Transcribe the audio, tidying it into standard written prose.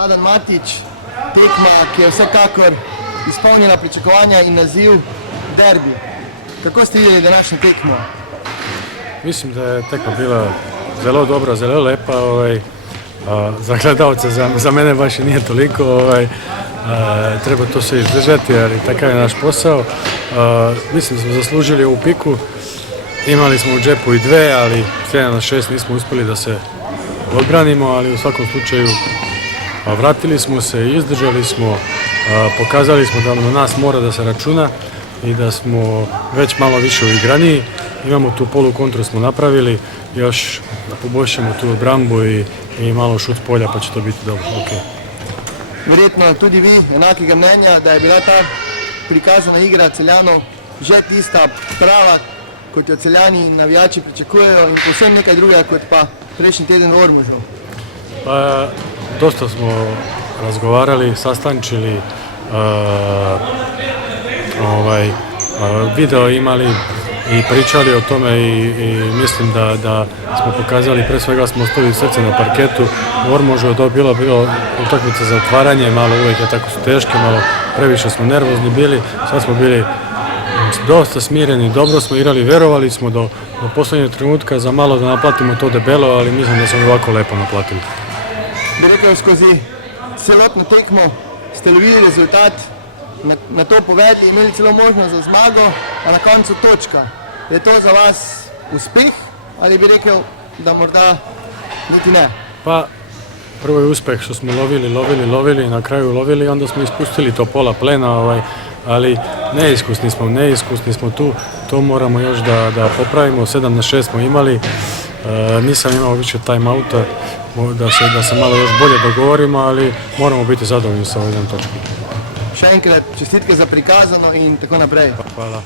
Vladan Matić, tekma, ki je vsekakor izpolnila pričakovanja in naziv derbi. Kako ste videli današnjo tekmo? Mislim da je tekma bila zelo dobra, zelo lepa. Za gledalce, za mene baš i nije toliko. Treba to se izdržati, ali takav je naš posao. Mislim da smo zaslužili ovu piku. Imali smo u džepu i dve, ali 7-6 nismo uspjeli da se odbranimo, ali u svakom slučaju vratili smo se, izdržali smo, pokazali smo da na nas mora da se računa i da smo već malo više uigraniji. Imamo tu polu kontru smo napravili, još da poboljšamo tu odbrambu i malo šut s polja, pa će to biti dobro. Okay. Verjetno tudi vi enakega mnenja, da je bila ta prikazana igra Celjanov že tista prava, kot jo Celjani in navijači pričakujejo, in povsem nekaj drugega kot pa prejšnji teden v Ormožu. Pa, dosta smo razgovarali, sastančili, video imali i pričali o tome i mislim da smo pokazali, pre svega smo ostavili srce na parketu. U Ormožu je to bilo utakmica za otvaranje, malo uvijek je tako su teške, malo previše smo nervozni bili, sad smo bili dosta smireni, dobro smo igrali, verovali smo do posljednjeg trenutka za malo da naplatimo to debelo, ali mislim da smo ovako lepo naplatili. Bi rekel, skozi celotno tekmo ste lovili rezultat, na to povedli, imeli celo možnost za zmago, a na koncu točka. Je to za vas uspeh ali bi rekel, da morda niti ne? Pa, prvo je uspeh što smo lovili, na kraju lovili i onda smo ispustili to pola plena, ali neiskusni smo tu, to moramo još da popravimo. 7-6 smo imali, nisam imao više time-outa, da se malo još bolje dogovorimo, ali moramo biti zadovoljni sa ovom točkom. Še enkrat čestitke za prikazano in tako naprej. Hvala.